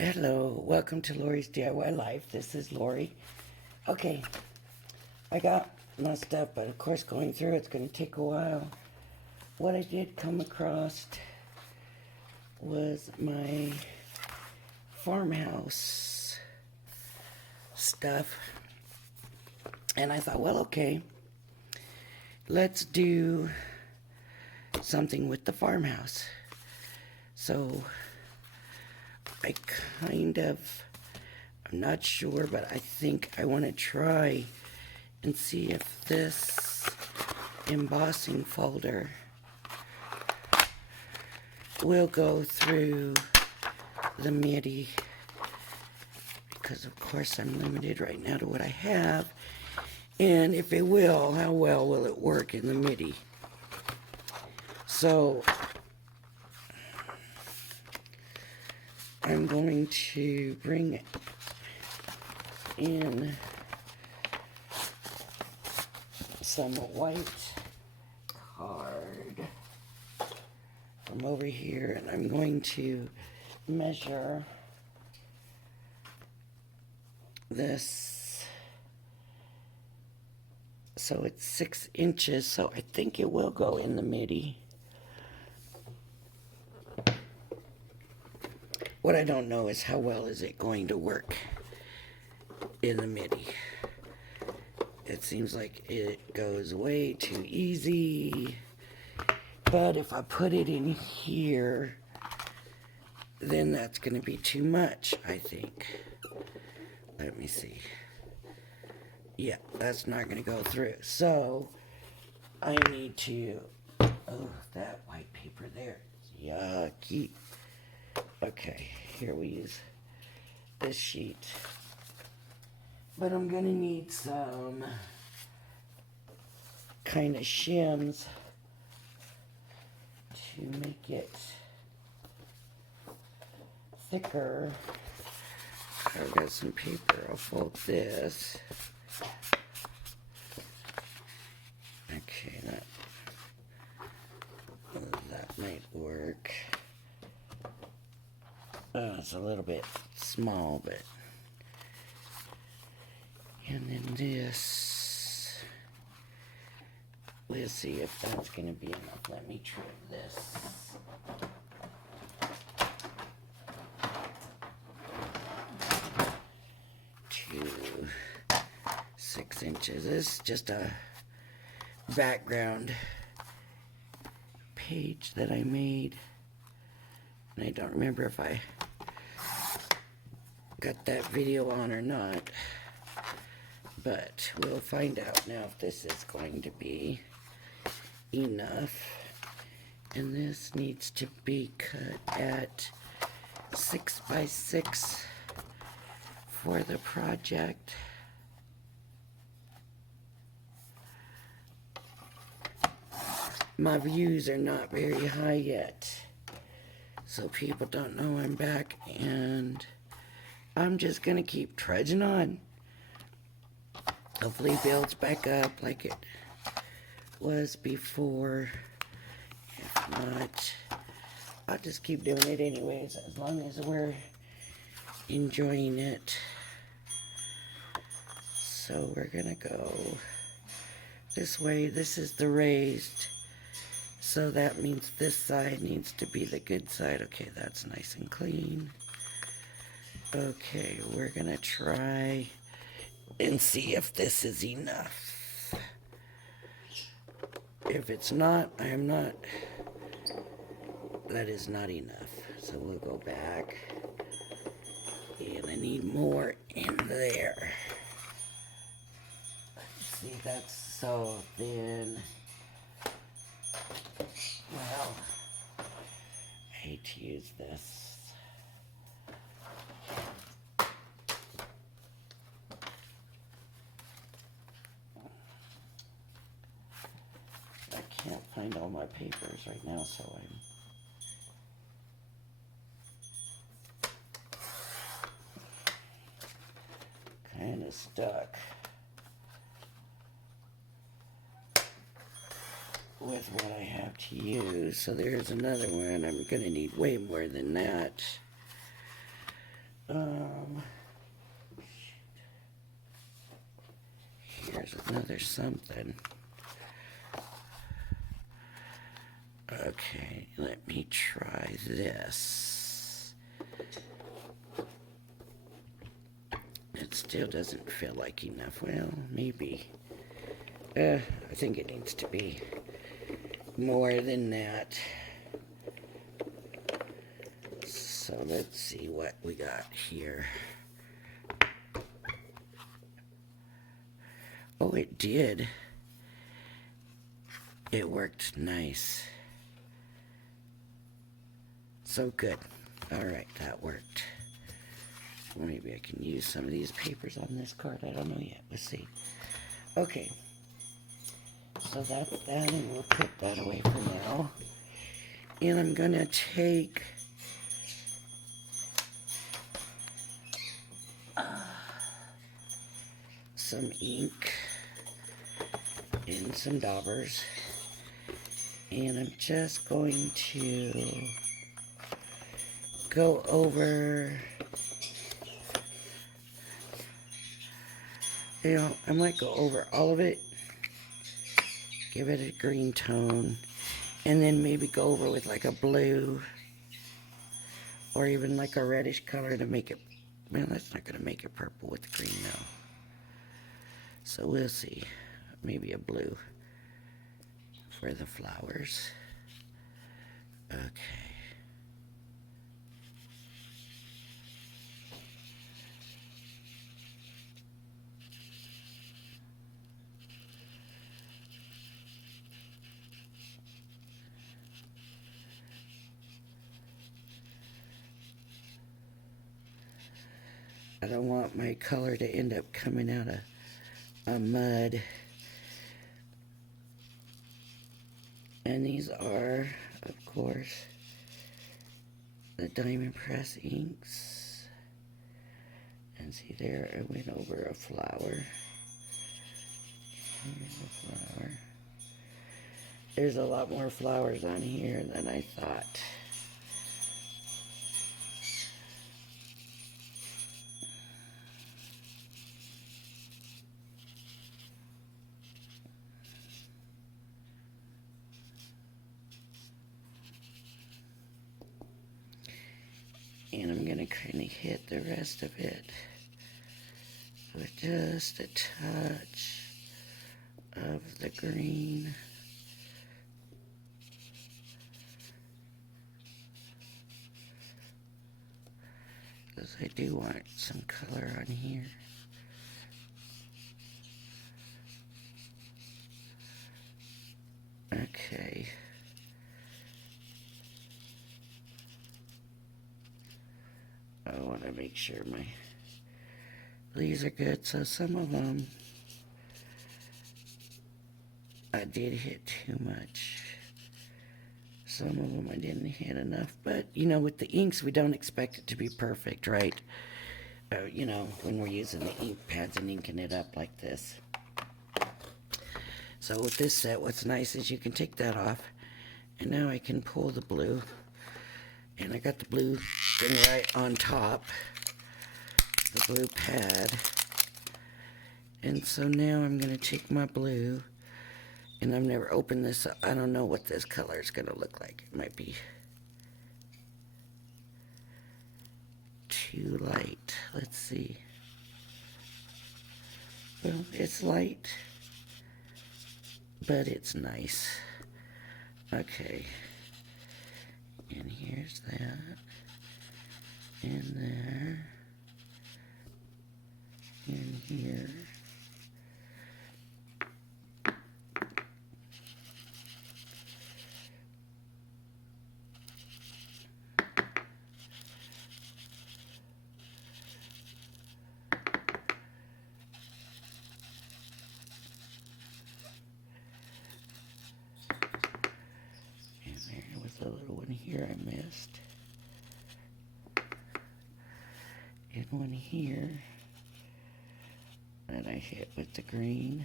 Hello, welcome to Lori's DIY Life. This is Lori. Okay, I got my stuff, but of course going through it's going to take a while. What I did come across was my farmhouse stuff. And I thought, well, okay, let's do something with the farmhouse. So I I'm not sure, but I think I want to try and see if this embossing folder will go through the MIDI, because of course I'm limited right now to what I have, and if it will, how well will it work in the MIDI? So I'm going to bring in some white card from over here, and I'm going to measure this. So it's 6 inches, so I think it will go in the MIDI. What I don't know is how well is it going to work in the MIDI. It seems like it goes way too easy. But if I put it in here, then that's going to be too much, I think. Let me see. Yeah, that's not going to go through. So I need to, oh, that white paper there. Yucky. Okay, here we use this sheet. But I'm going to need some kind of shims to make it thicker. I've got some paper. I'll fold this. Okay, that might work. It's a little bit small, but... And then this... We'll see if that's going to be enough. Let me trim this. 6 inches. This is just a background page that I made. And I don't remember if I got that video on or not. But we'll find out now if this is going to be enough. And this needs to be cut at 6 by 6 for the project. My views are not very high yet, so people don't know I'm back, and I'm just gonna keep trudging on. Hopefully it builds back up like it was before. If not, I'll just keep doing it anyways, as long as we're enjoying it. So we're gonna go this way. This is the raised, so that means this side needs to be the good side. Okay, that's nice and clean. Okay, we're gonna try and see if this is enough. If it's not, I am not. That is not enough. So we'll go back. And I need more in there. Let's see, that's so thin. Well, I hate to use this. I can't find all my papers right now, so I'm kind of stuck with what I have to use. So there's another one. I'm going to need way more than that. Um, here's another something. Okay, let me try this. It still doesn't feel like enough. Well, maybe. I think it needs to be more than that. So let's see what we got here. Oh, it did. It worked nice. So good. All right, that worked. Maybe I can use some of these papers on this card. I don't know yet. Let's see. Okay. So that's that, and we'll put that away for now. And I'm going to take some ink and some daubers. And I'm just going to go over, I might go over all of it, give it a green tone, and then maybe go over with like a blue or even like a reddish color to make it, well, that's not going to make it purple with the green though. So we'll see. Maybe a blue for the flowers. Okay. I don't want my color to end up coming out of a mud. And these are, of course, the Diamond Press inks. And see there, I went over a flower. Here's a flower. There's a lot more flowers on here than I thought. And I'm going to kind of hit the rest of it with just a touch of the green. Because I do want some color on here. Okay. I want to make sure my leaves are good. So some of them I did hit too much. Some of them I didn't hit enough. But, you know, with the inks, we don't expect it to be perfect, right? You know, when we're using the ink pads and inking it up like this. So with this set, what's nice is you can take that off. And now I can pull the blue. And I got the blue thing right on top. The blue pad. And so now I'm going to take my blue. And I've never opened this up. I don't know what this color is going to look like. It might be too light. Let's see. Well, it's light, but it's nice. Okay. And here's that. And there. And here. A little one here I missed. And one here that I hit with the green.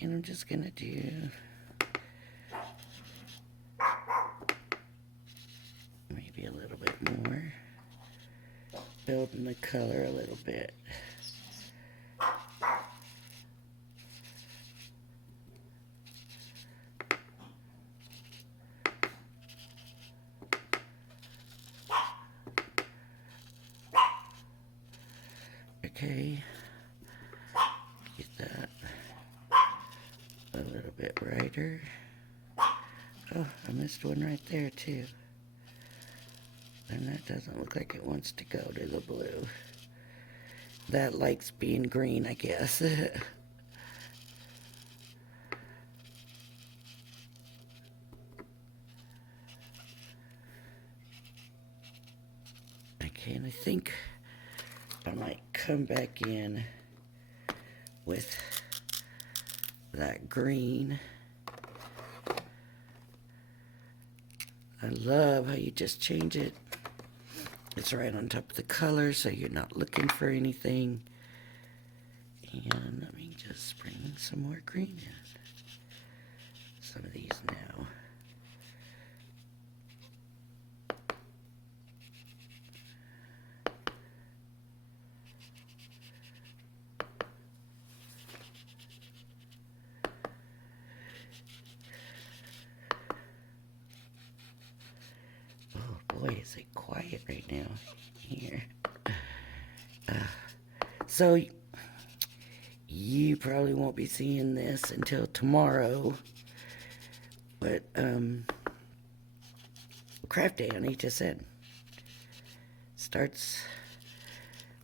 And I'm just gonna do maybe a little bit more. building the color a little bit. Okay, get that a little bit brighter. Oh, I missed one right there too. And that doesn't look like it wants to go to the blue. That likes being green, I guess. Okay, and I think I might come back in with that green. I love how you just change it. It's right on top of the color, so you're not looking for anything. And let me just bring some more green in. Some of these now. Oh boy, is it quiet right now here. So you probably won't be seeing this until tomorrow. But craft day on HSN starts,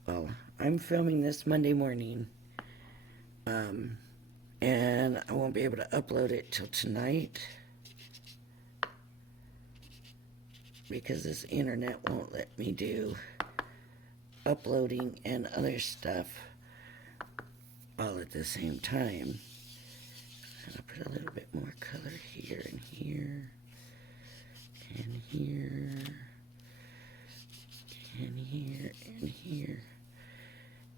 well, I'm filming this Monday morning. And I won't be able to upload it till tonight because this internet won't let me do uploading and other stuff all at the same time. And I'll put a little bit more color here and here and here and here and here.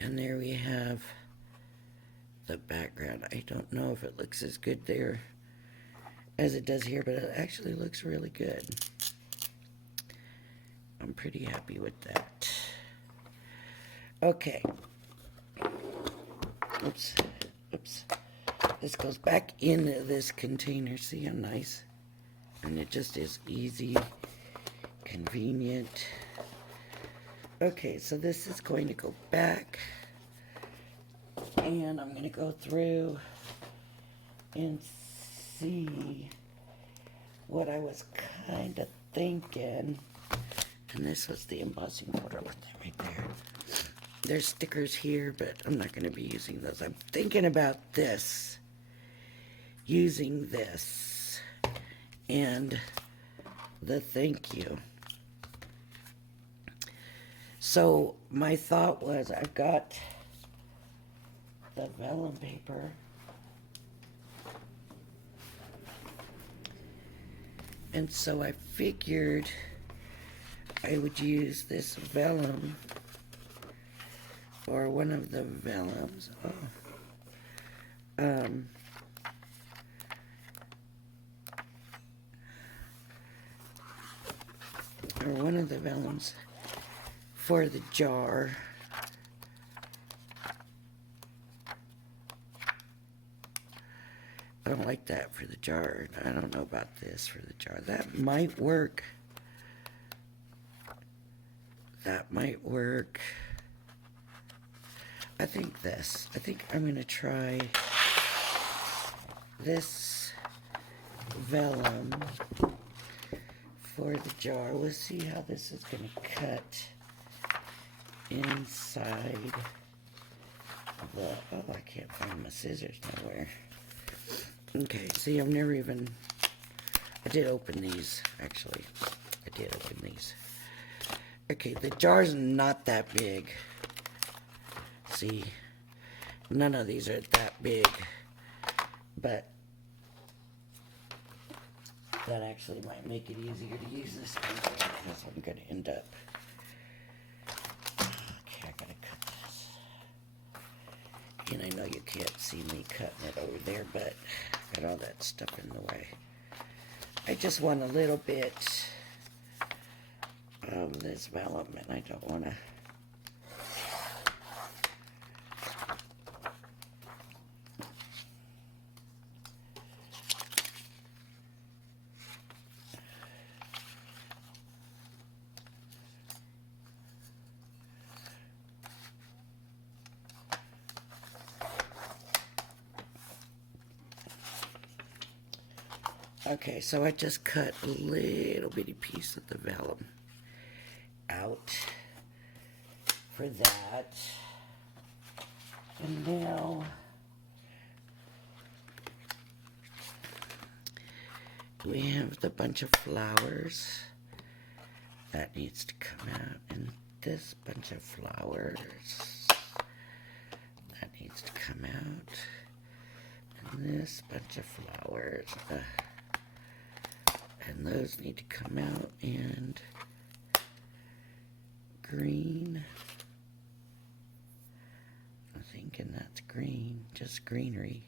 And there we have the background. I don't know if it looks as good there as it does here, but it actually looks really good. I'm pretty happy with that. Okay. Oops. This goes back into this container. See how nice? And it just is easy, convenient. Okay, so this is going to go back. And I'm going to go through and see what I was kind of thinking. And this was the embossing folder. I'll put that right there. There's stickers here, but I'm not going to be using those. I'm thinking about this. Using this. And the thank you. So my thought was I've got the vellum paper. And so I figured I would use this vellum or one of the vellums. Or one of the vellums for the jar. I don't like that for the jar. I don't know about this for the jar. That might work. That might work. I think this. I think I'm going to try this vellum for the jar. We'll see how this is going to cut inside the... Oh, I can't find my scissors nowhere. Okay, see, I've never even... I did open these, actually. I did open these. Okay, the jar's not that big. See, none of these are that big. But that actually might make it easier to use this one because I'm going to end up... Okay, I gotta cut this. And I know you can't see me cutting it over there, but I got all that stuff in the way. I just want a little bit of this vellum, and I don't want to Okay, so I just cut a little bitty piece of the vellum out for that. And now we have the bunch of flowers that needs to come out, and this bunch of flowers that needs to come out, and this bunch of flowers and those need to come out, and green. I'm thinking that's green, just greenery.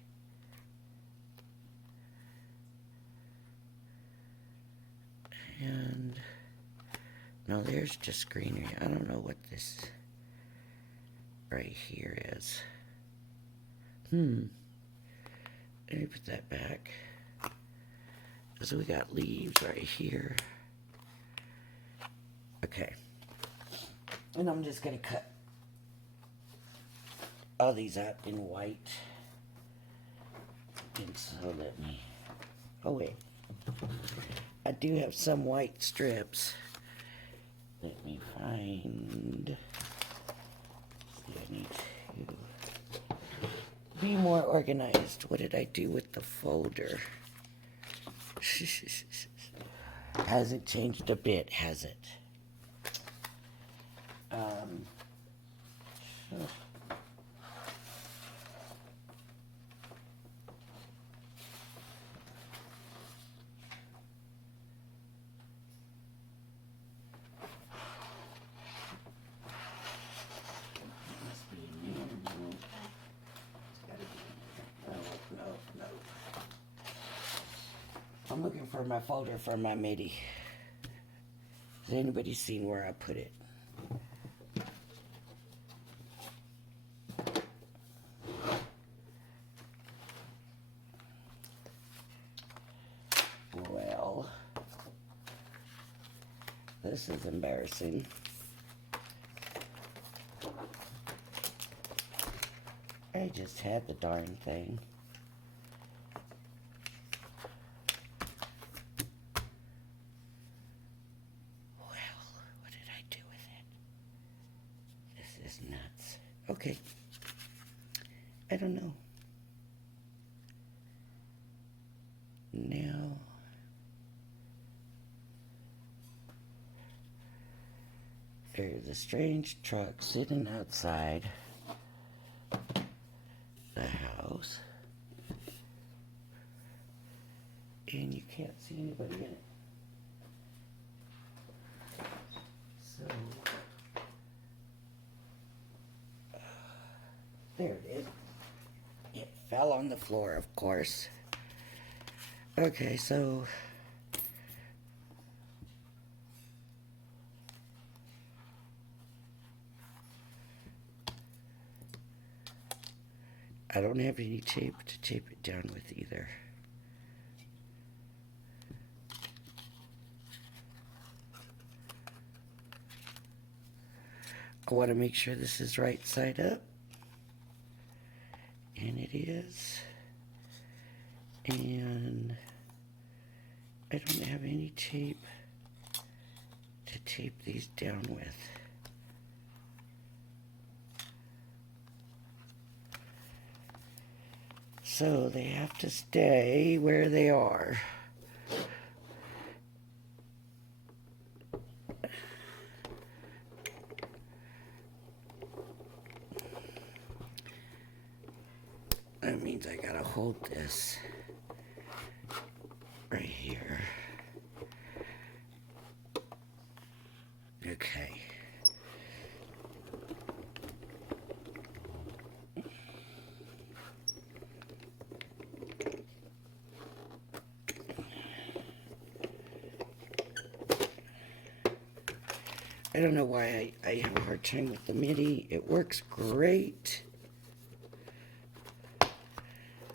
And no, there's just greenery. I don't know what this right here is. Let me put that back. So we got leaves right here. Okay. And I'm just gonna cut all these out in white. And so let me, oh wait. I do have some white strips. Let me find, see, I need to be more organized. What did I do with the folder? Hasn't changed a bit, has it? Must be in here. It's gotta be in there. No. I'm looking for my folder for my MIDI. Has anybody seen where I put it? Well, this is embarrassing. I just had the darn thing. Nuts. Okay. I don't know. Now, there's a strange truck sitting outside the house, and you can't see anybody in it. So, there it is. It fell on the floor, of course. Okay, so I don't have any tape to tape it down with either. I want to make sure this is right side up. And it is. And I don't have any tape to tape these down with. So they have to stay where they are. That means I gotta hold this right here. Okay. I don't know why I have a hard time with the MIDI. It works great.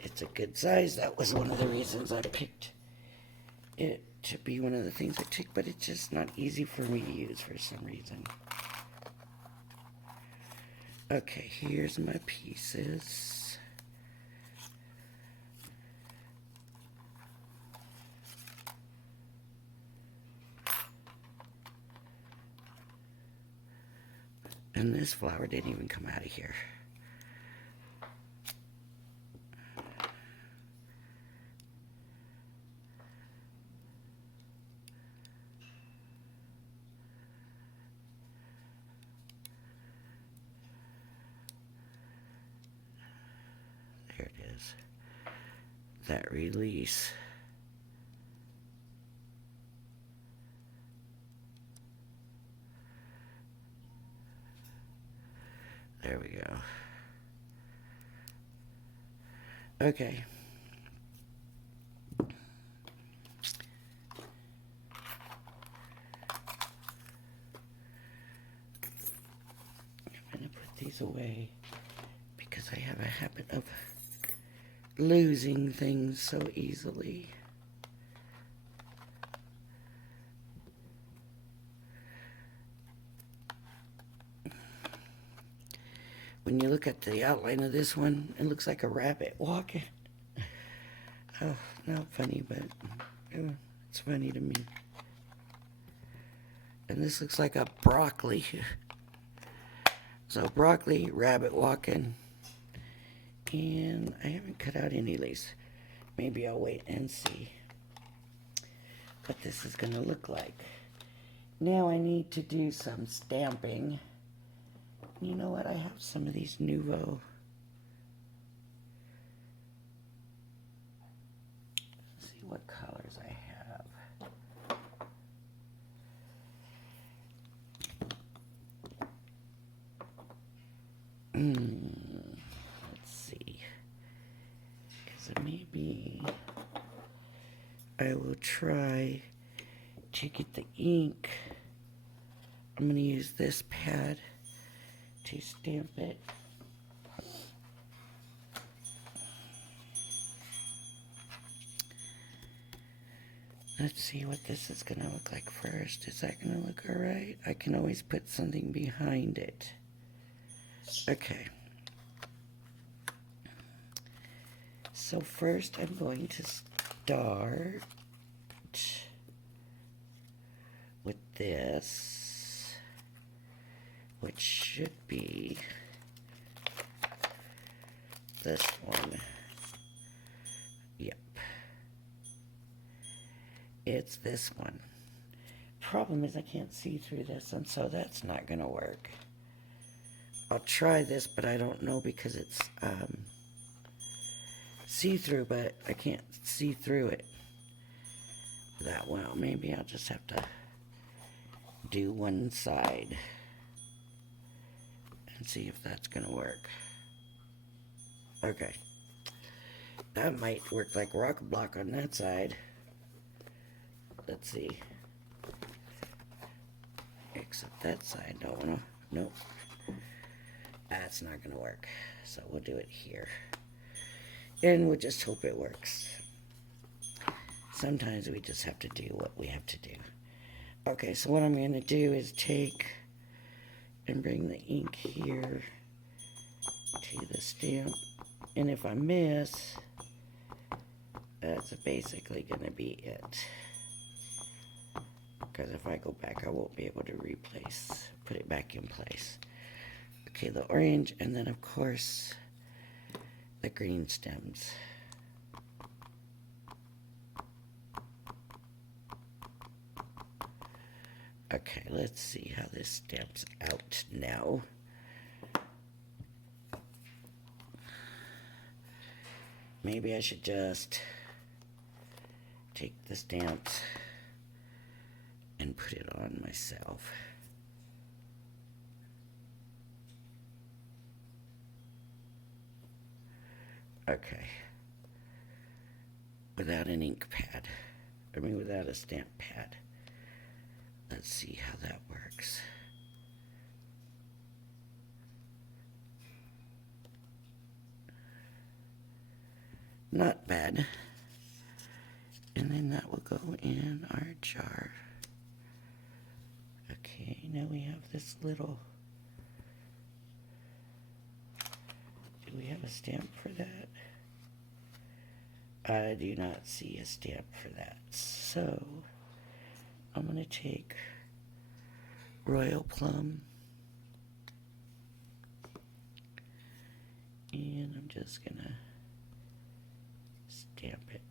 It's a good size. That was one of the reasons I picked it to be one of the things I took, but it's just not easy for me to use for some reason. Okay, here's my pieces. And this flower didn't even come out of here. There it is. That release. There we go. Okay. I'm going to put these away because I have a habit of losing things so easily. When you look at the outline of this one, it looks like a rabbit walking. Oh, not funny, but it's funny to me. And this looks like a broccoli. So broccoli, rabbit walking. And I haven't cut out any leaves. Maybe I'll wait and see what this is going to look like. Now I need to do some stamping. You know what? I have some of these Nouveau. Let's see what colors I have. Let's see. Because maybe I will try to get the ink. I'm going to use this pad to stamp it. Let's see what this is going to look like first. Is that going to look alright? I can always put something behind it. Okay. So first I'm going to start with this, which should be this one. Yep. It's this one. Problem is I can't see through this, and so that's not going to work. I'll try this, but I don't know because it's see-through, but I can't see through it that well. Maybe I'll just have to do one side and see if that's gonna work. Okay, that might work like rock block on that side. Let's see. Except that side, don't wanna, nope. That's not gonna work. So we'll do it here. And we'll just hope it works. Sometimes we just have to do what we have to do. Okay, so what I'm gonna do is take and bring the ink here to the stamp. And if I miss, that's basically gonna be it. Because if I go back, I won't be able to put it back in place. Okay, the orange, and then of course, the green stems. Okay, let's see how this stamps out now. Maybe I should just take the stamps and put it on myself. Okay. Without an ink pad. I mean, without a stamp pad. Let's see how that works. Not bad. And then that will go in our jar. Okay, now we have this little... Do we have a stamp for that? I do not see a stamp for that. So, I'm going to take Royal Plum And I'm just gonna stamp it.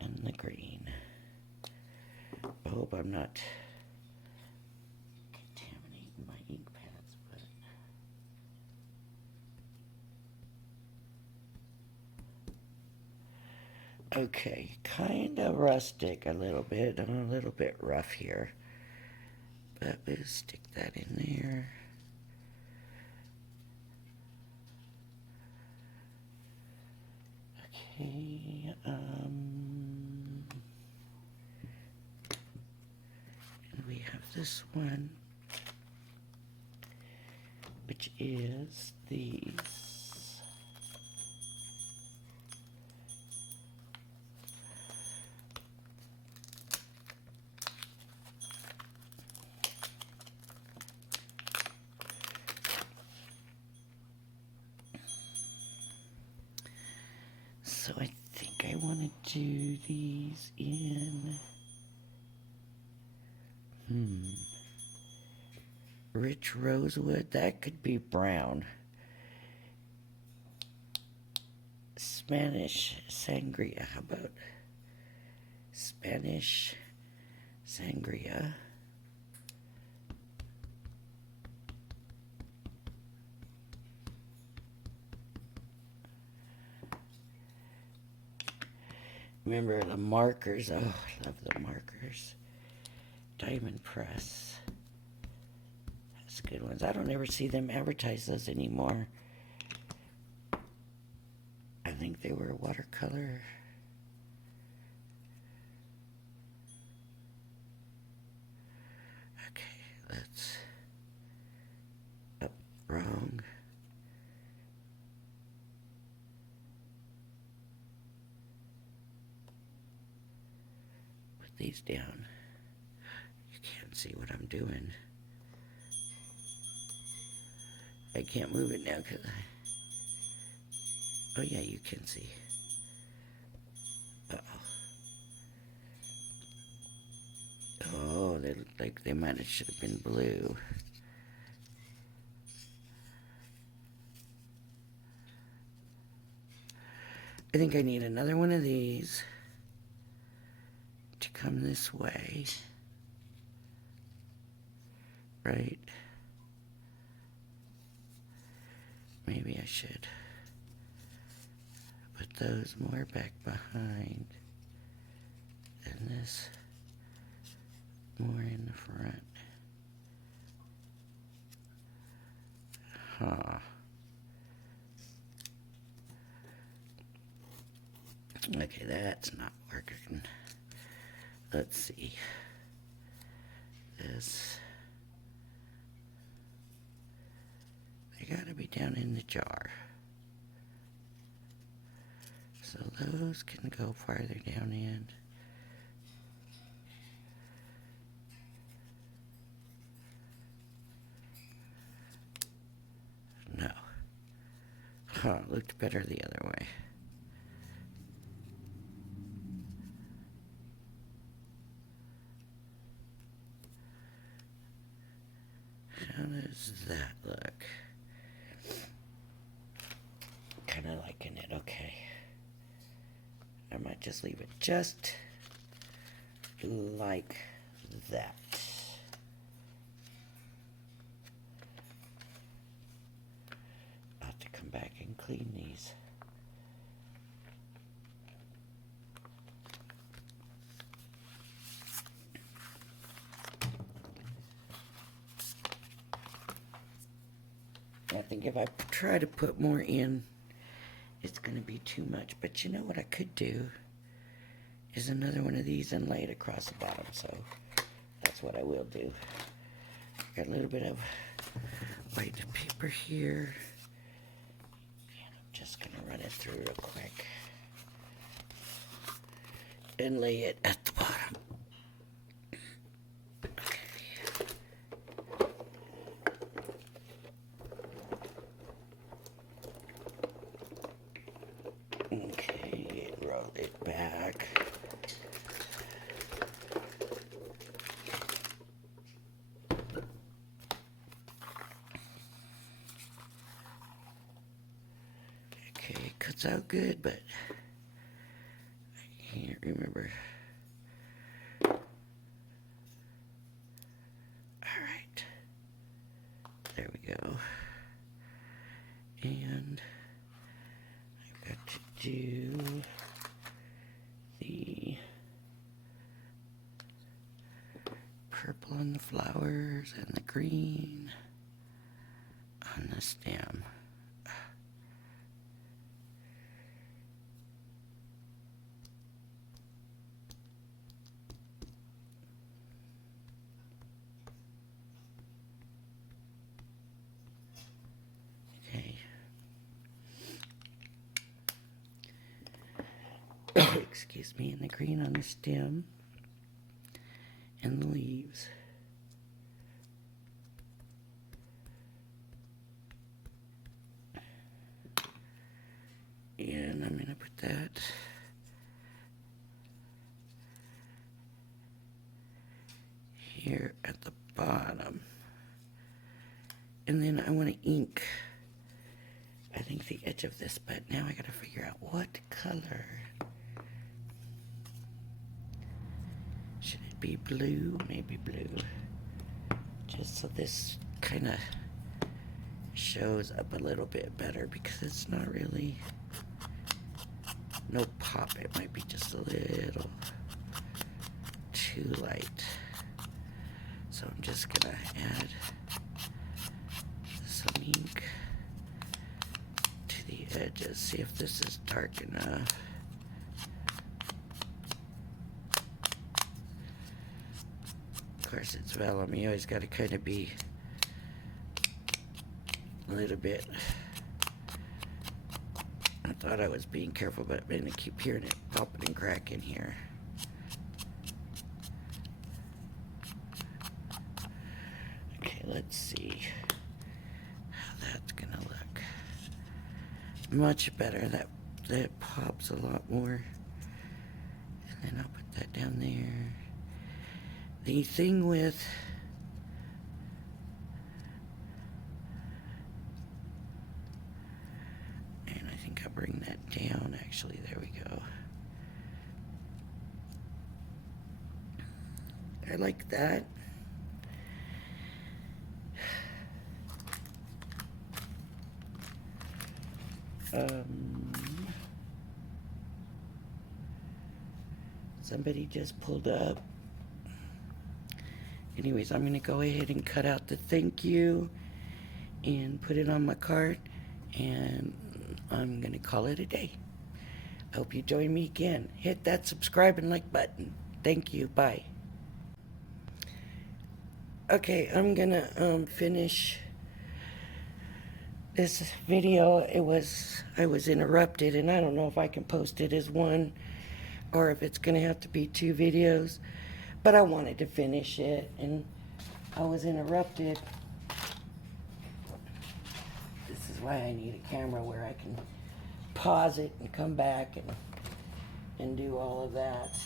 And the green. I hope I'm not contaminating my ink pads, but okay, kind of rustic a little bit. I'm a little bit rough here, but we'll stick that in there. Okay, and we have this one, which is these. So I think I want to do these in rich rosewood. That could be brown. Spanish sangria. How about Spanish sangria? Remember the markers. Oh, I love the markers. Diamond Press. That's good ones. I don't ever see them advertise those anymore. I think they were watercolor. Okay, that's up wrong. Put these down. You can't see what I'm doing. I can't move it now because oh yeah, you can see. Uh-oh. Oh, they look like they might have should have been blue. I think I need another one of these to come this way. Right? Maybe I should put those more back behind and this more in the front. Huh. Okay, that's not working. Let's see. This. They gotta be down in the jar. So those can go farther down in. No. Huh, looked better the other way. How does that look? Kind of liking it, okay. I might just leave it just like that. I'll have to come back and clean these. I think if I try to put more in, it's going to be too much. But you know what I could do is another one of these and lay it across the bottom. So that's what I will do. Got a little bit of white paper here. And I'm just going to run it through real quick. And lay it at the bottom. Okay, roll it back. Okay, it cuts out good, but I can't remember. Alright. There we go. And I've got to do the purple on the flowers and the green on the stem. Excuse me, and the green on the stem and the leaves. And I'm going to put that here at the bottom. And then I want to ink, I think, the edge of this, but now I got to figure out what color. Should it be blue? Maybe blue. Just so this kind of shows up a little bit better, because it's not really no pop. It might be just a little too light. So I'm just gonna add some ink to the edges. See if this is dark enough. Of course, it's vellum. You always got to kind of be a little bit. I thought I was being careful, but I'm gonna keep hearing it popping and cracking here. Okay, let's see how that's gonna look. Much better. That pops a lot more. And then I'll put that down there. The thing with I'll bring that down, actually. There we go. I like that. Somebody just pulled up. Anyways, I'm going to go ahead and cut out the thank you and put it on my card, and I'm going to call it a day. I hope you join me again. Hit that subscribe and like button. Thank you. Bye. Okay, I'm going to finish this video. I was interrupted, and I don't know if I can post it as one or if it's going to have to be 2 videos. But I wanted to finish it, and I was interrupted. This is why I need a camera where I can pause it and come back and do all of that.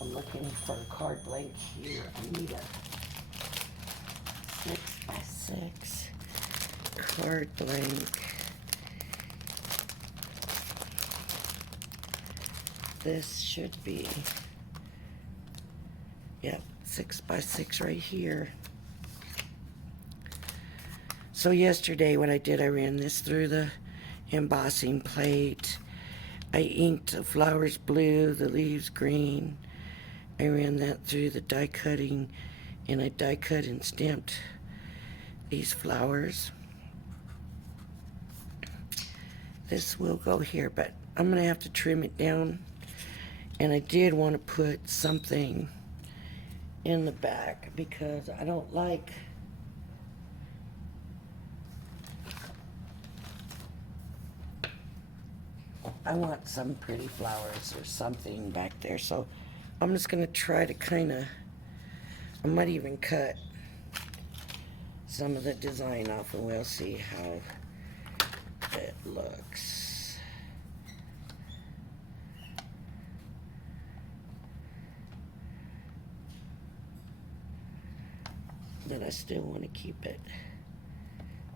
I'm looking for a card blank here. I need a 6x6 card blank. This should be, yep, 6x6 right here. So yesterday what I did, I ran this through the embossing plate. I inked the flowers blue, the leaves green. I ran that through the die cutting, and I die cut and stamped these flowers. This will go here, but I'm gonna have to trim it down. And I did want to put something in the back because I don't like I want some pretty flowers or something back there. So I'm just going to try to kind of, I might even cut some of the design off and we'll see how it looks. But I still want to keep it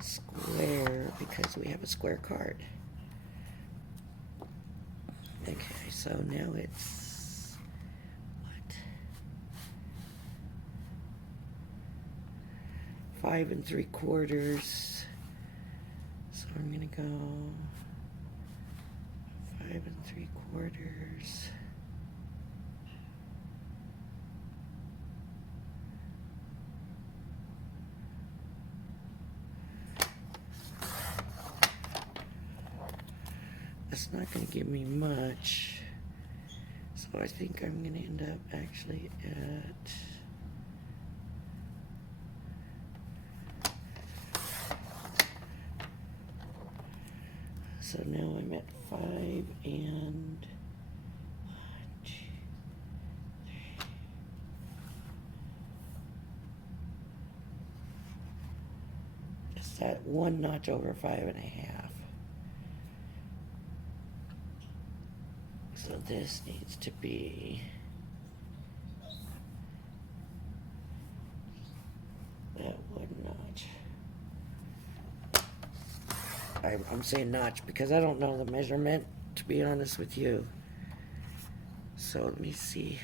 square because we have a square card. Okay, so now it's what? 5 3/4. So I'm gonna go 5 3/4. That's not going to give me much, so I think I'm going to end up actually at so now I'm at 5 and 1, 2, 3. Just that 1 notch over 5.5. So this needs to be that 1 notch. I'm saying notch because I don't know the measurement, to be honest with you. So let me see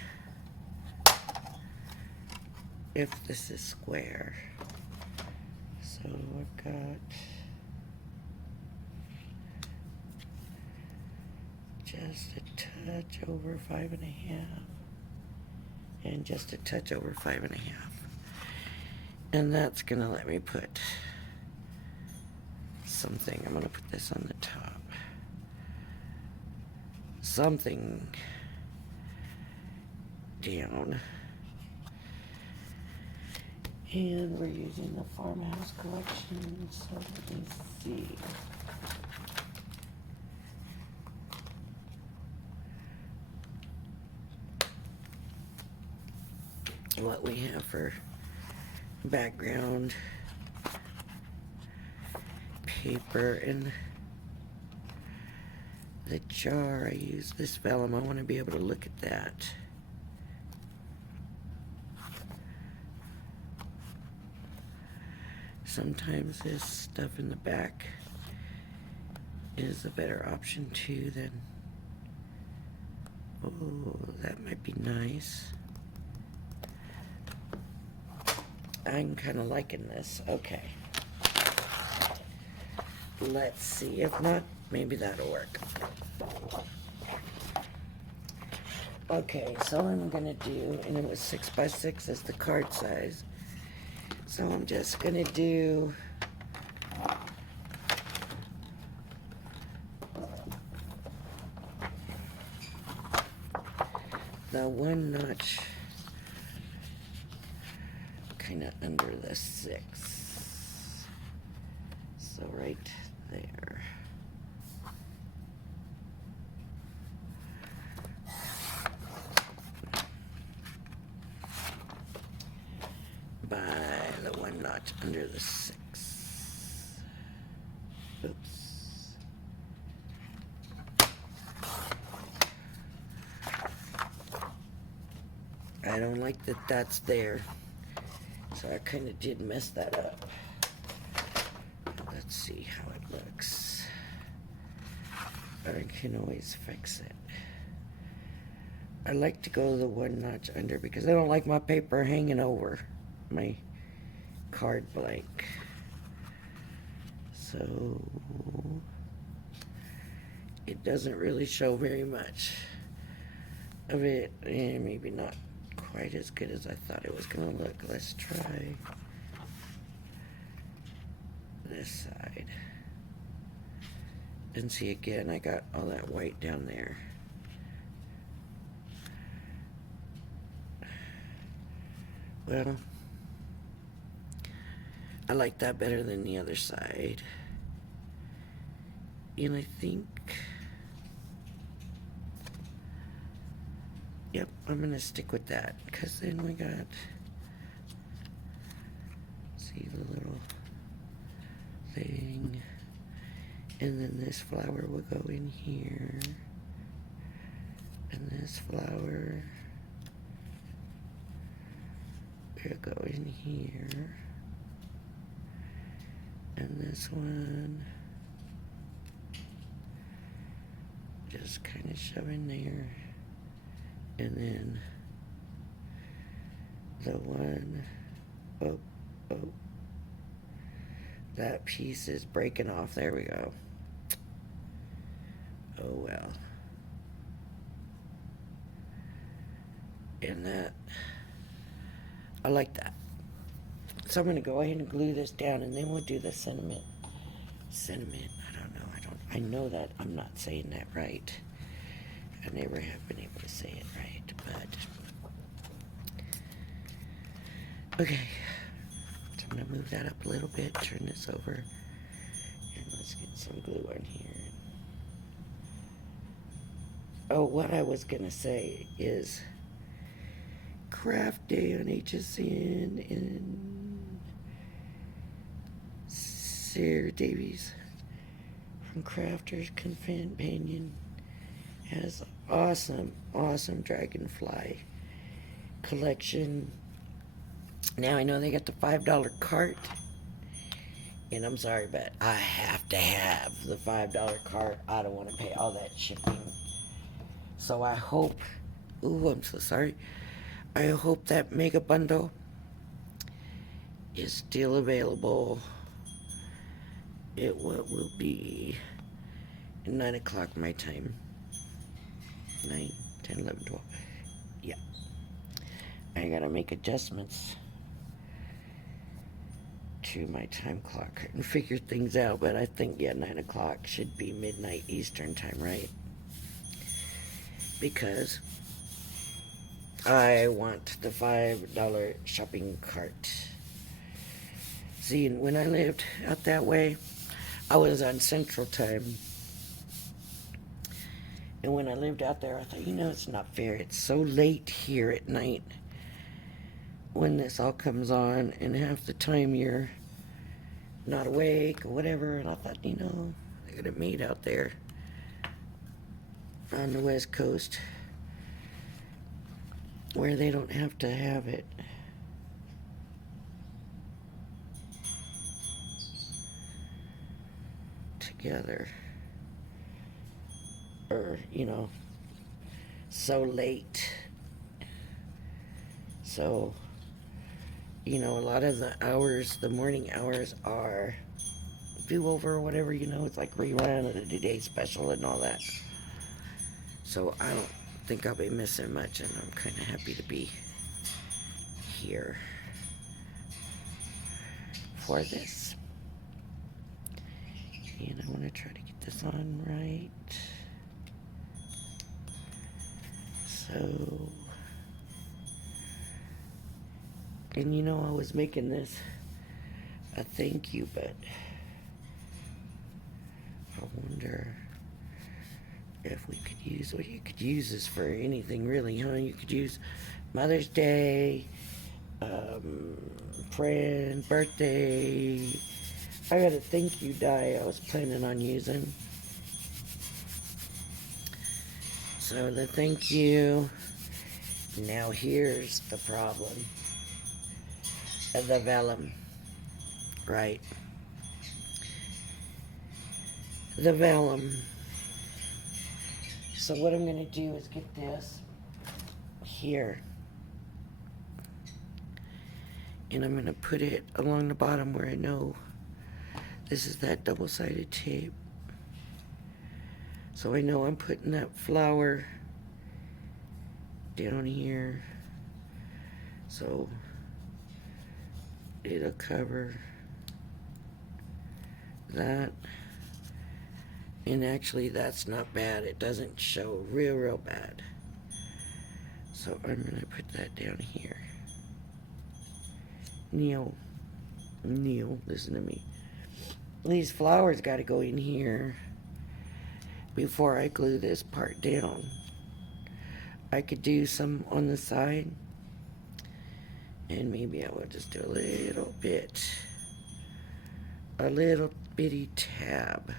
if this is square. So I've got just a touch over 5.5 and just a touch over 5.5, and that's gonna let me put something. I'm gonna put this on the top, something down, and we're using the Farmhouse collection, so let me see. What we have for background paper. And the jar, I use this vellum. I want to be able to look at that. Sometimes this stuff in the back is a better option too than, oh, that might be nice. I'm kind of liking this. Okay. Let's see. If not, maybe that'll work. Okay, so I'm gonna do, and it was 6 by 6 as the card size. So I'm just gonna do the 1 notch kind of under the 6. So right there. By the 1 notch under the 6. Oops. I don't like that that's there. So I kind of did mess that up. Let's see how it looks. I can always fix it. I like to go the 1 notch under because I don't like my paper hanging over my card blank. So it doesn't really show very much of it, and maybe not quite as good as I thought it was going to look. Let's try this side. And see, again, I got all that white down there. Well, I like that better than the other side. And I think, yep, I'm gonna stick with that, because then we got, see the little thing, and then this flower will go in here, and this flower will go in here, and this one just kind of shove in there. And then the one, oh, that piece is breaking off. There we go. Oh well. And that, I like that. So I'm going to go ahead and glue this down, and then we'll do the cinnamon. I know that I'm not saying that right. I never have been able to say it right, but okay. So I'm gonna move that up a little bit, turn this over, and let's get some glue on here. Oh, what I was gonna say is craft day on HSN and Sarah Davies from Crafters Companion has awesome dragonfly collection. Now I know they got the $5 cart, and I'm sorry, but I have to have the $5 cart. I don't want to pay all that shipping. So I hope, I'm so sorry. I hope that mega bundle is still available. It will be 9 o'clock my time. 9, 10, 11, 12. Yeah. I gotta make adjustments to my time clock and figure things out, but I think, 9 o'clock should be midnight Eastern time, right? Because I want the $5 shopping cart. See, when I lived out that way, I was on Central Time. And when I lived out there, I thought, it's not fair. It's so late here at night when this all comes on, and half the time you're not awake or whatever. And I thought, they got it made out there on the West Coast where they don't have to have it. Together. Or, so late. So, a lot of the hours, the morning hours are do-over or whatever, it's like rerun of the Today Special and all that. So I don't think I'll be missing much, and I'm kind of happy to be here for this. And I want to try to get this on right. So, and I was making this a thank you, but I wonder if we could use, well, you could use this for anything really, huh? You could use Mother's Day, friend, birthday. I got a thank you die I was planning on using. So the thank you. Now here's the problem. The vellum. Right. The vellum. So what I'm going to do is get this here. And I'm going to put it along the bottom where I know this is that double-sided tape. So I know I'm putting that flower down here. So it'll cover that. And actually that's not bad. It doesn't show real bad. So I'm going to put that down here. Neil, listen to me. These flowers got to go in here before I glue this part down. I could do some on the side, and maybe I will just do a little bitty tab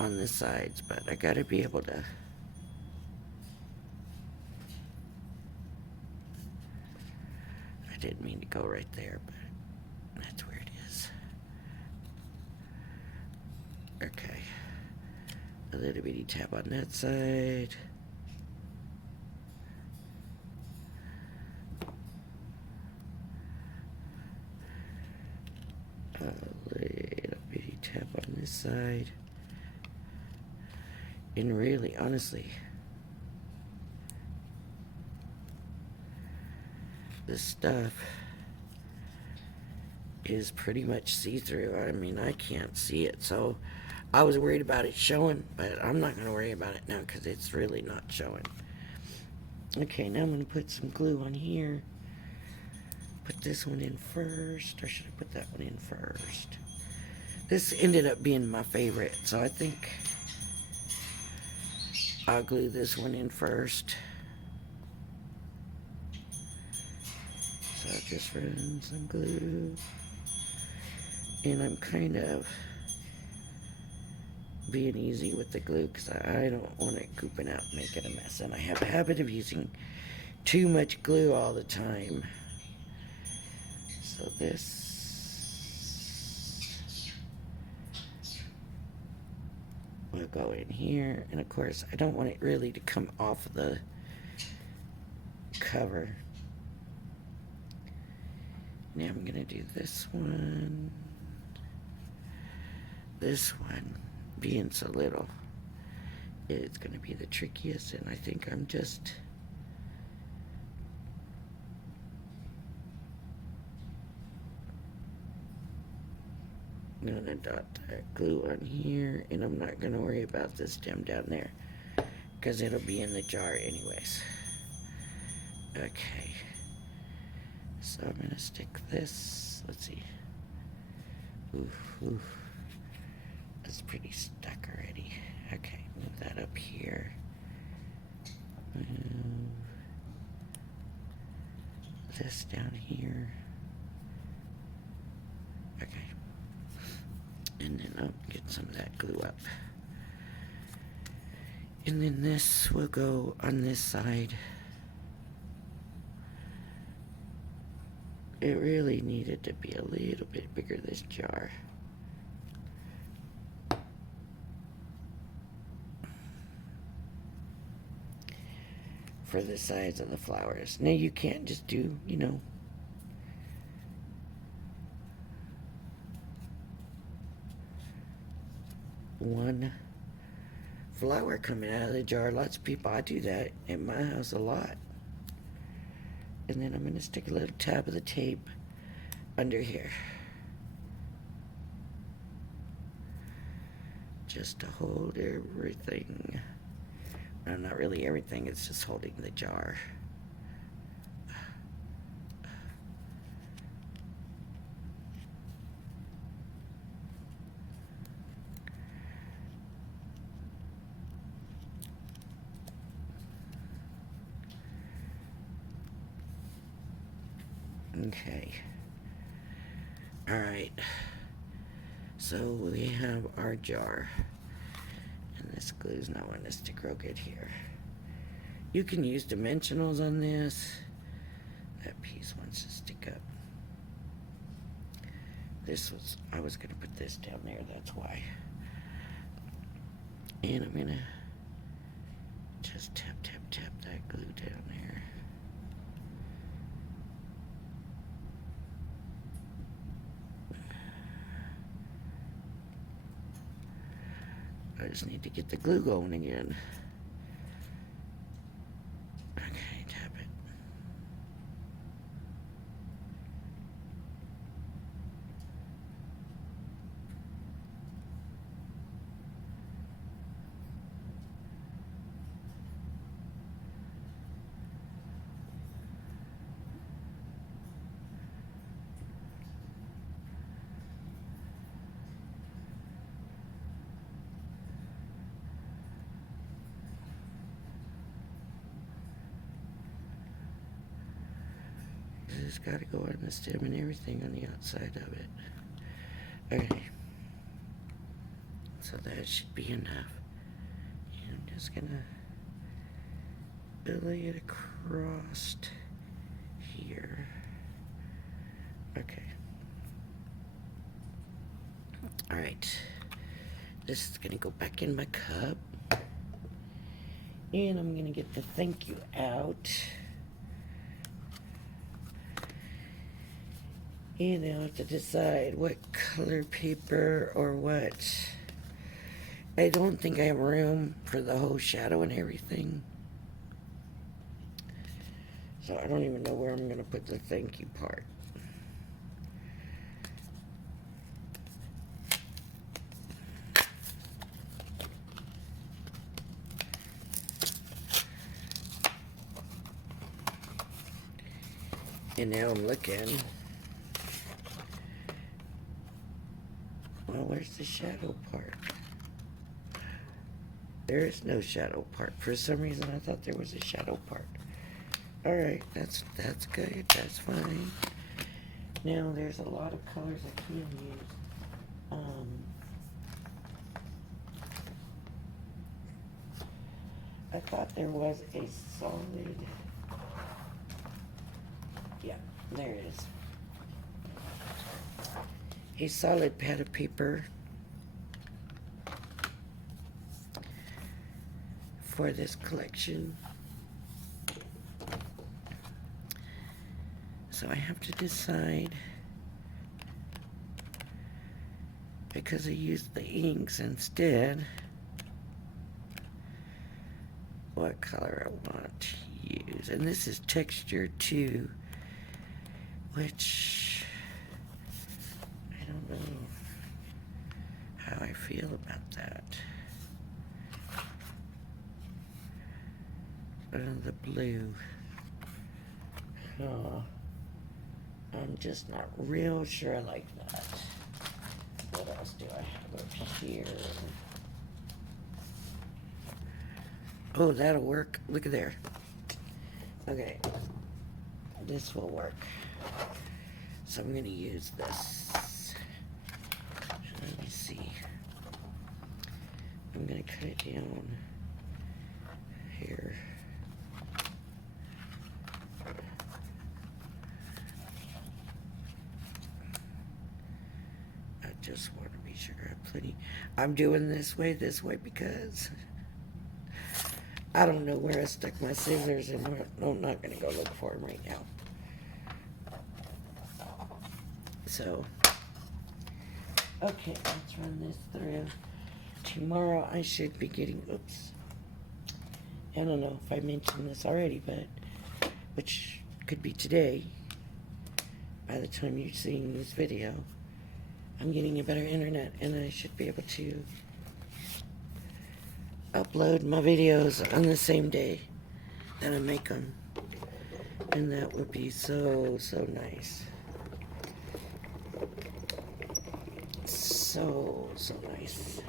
on the sides, but I got to be able to didn't mean to go right there, but that's where it is. Okay. A little bitty tap on that side. A little bitty tap on this side. And really, honestly, this stuff is pretty much see-through. I mean, I can't see it, so I was worried about it showing, but I'm not going to worry about it now because it's really not showing. Okay, now I'm going to put some glue on here. Put this one in first, or should I put that one in first? This ended up being my favorite, so I think I'll glue this one in first. So I'll just run some glue. And I'm kind of being easy with the glue because I don't want it gooping out and making a mess. And I have a habit of using too much glue all the time. So this will go in here. And of course, I don't want it really to come off the cover. Now I'm going to do this one. This one, being so little, is going to be the trickiest, and I think I'm just going to dot that glue on here, and I'm not going to worry about this stem down there because it'll be in the jar anyways. Okay, so I'm going to stick this, let's see, oof. It's pretty stuck already. Okay, move that up here. Move this down here. Okay. And then I'll get some of that glue up. And then this will go on this side. It really needed to be a little bit bigger, this jar. For the size of the flowers. Now you can't just do, one flower coming out of the jar. Lots of people, I do that in my house a lot. And then I'm going to stick a little tab of the tape under here. Just to hold everything. Well, not really everything, it's just holding the jar. Okay. Alright. So we have our jar. And this glue's not wanting to stick real good here. You can use dimensionals on this. That piece wants to stick up. I was going to put this down there, that's why. And I'm going to just tap that glue down there. I just need to get the glue going again. Okay, tap it. It's got to go on the stem and everything on the outside of it. Okay. So that should be enough. And I'm just gonna lay it across here. Okay. Alright. This is going to go back in my cup. And I'm going to get the thank you out. And I have to decide what color paper or what. I don't think I have room for the whole shadow and everything. So I don't even know where I'm going to put the thank you part. And now I'm looking. Well, where's the shadow part? There is no shadow part. For some reason, I thought there was a shadow part. Alright, that's good. That's fine. Now, there's a lot of colors I can use. I thought there was a solid... Yeah, there it is. A solid pad of paper for this collection. So I have to decide, because I used the inks instead, what color I want to use. And this is texture too, which I don't know how I feel about that. The blue. Oh, I'm just not real sure I like that. What else do I have up here? Oh, that'll work. Look at there. Okay. This will work. So I'm going to use this. Let me see. I'm going to cut it down here. I just want to be sure I have plenty. I'm doing this way because I don't know where I stuck my scissors, and I'm not going to go look for them right now. So, okay, let's run this through. Tomorrow I should be getting, oops, I don't know if I mentioned this already, but, which could be today, by the time you're seeing this video, I'm getting a better internet, and I should be able to upload my videos on the same day that I make them, and that would be so nice. So nice.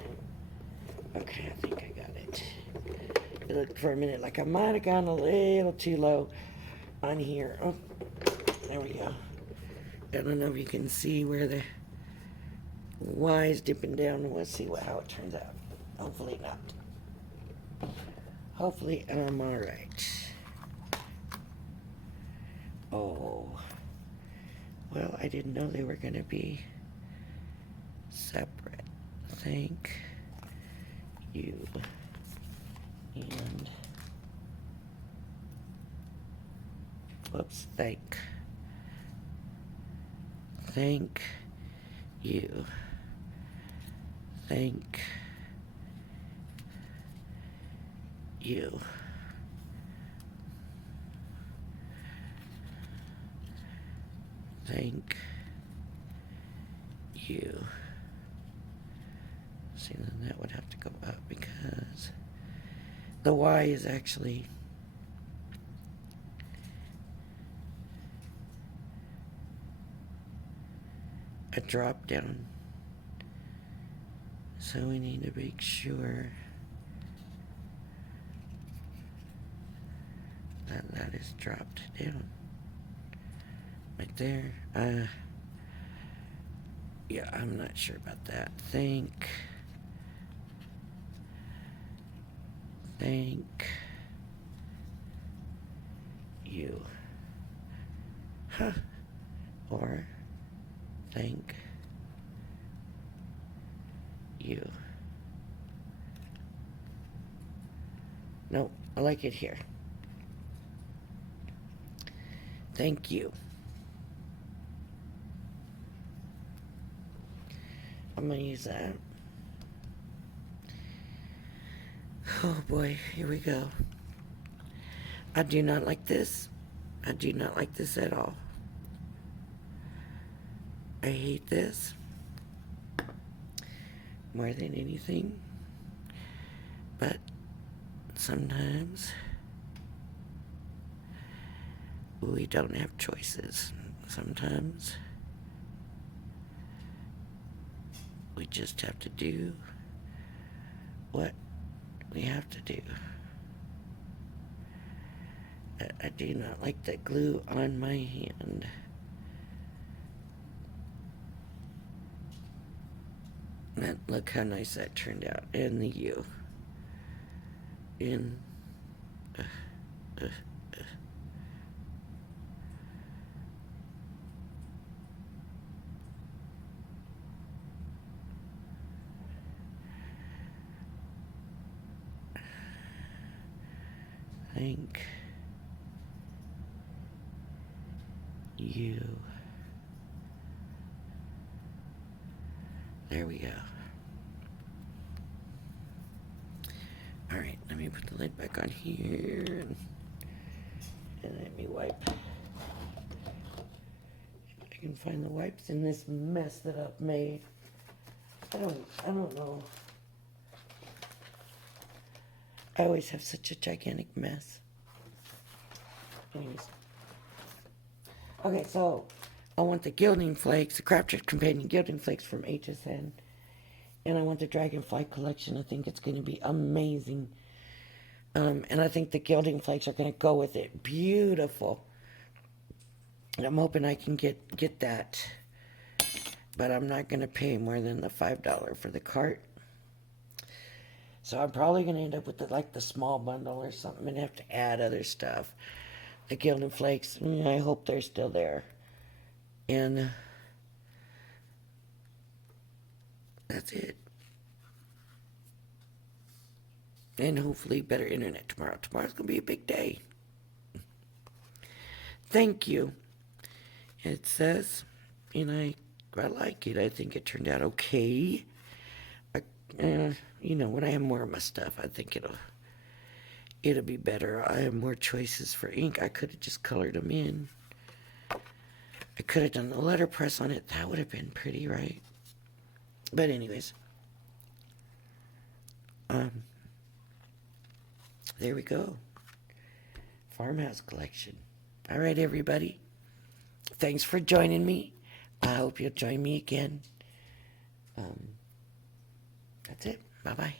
Okay, I think I got it. It looked for a minute like I might have gone a little too low on here. Oh, there we go. I don't know if you can see where the Y is dipping down. We'll see how it turns out. Hopefully not. Hopefully I'm alright. Oh. Well, I didn't know they were going to be separate. Thank you. And whoops, thank you. Thank you. Thank you. See, then that would have to go up because the Y is actually a drop down. So we need to make sure that that is dropped down. Right there. Yeah, I'm not sure about that. Thank you. Huh. Or thank you. No, I like it here. Thank you. I'm going to use that. Oh boy, here we go. I do not like this. I do not like this at all. I hate this more than anything. But sometimes we don't have choices. Sometimes we just have to do what we have to do. I do not like that glue on my hand. And look how nice that turned out. And the U. In. Uh, Thank you. There we go. Alright, let me put the lid back on here and let me wipe. I can find the wipes in this mess that I've made. I don't know. I always have such a gigantic mess. Anyways. Okay, so I want the gilding flakes, the Crafter's Companion gilding flakes from HSN. And I want the Dragonfly collection. I think it's going to be amazing. And I think the gilding flakes are going to go with it. Beautiful. And I'm hoping I can get that. But I'm not going to pay more than the $5 for the cart. So I'm probably going to end up with the small bundle or something and have to add other stuff. The gilding flakes, I hope they're still there. And that's it. And hopefully better internet tomorrow. Tomorrow's going to be a big day. Thank you. It says, and I like it. I think it turned out okay. When I have more of my stuff, I think it'll be better. I have more choices for ink. I could have just colored them in. I could have done the letterpress on it. That would have been pretty, right? But anyways. There we go. Farmhouse collection. All right, everybody. Thanks for joining me. I hope you'll join me again. That's it. Bye-bye.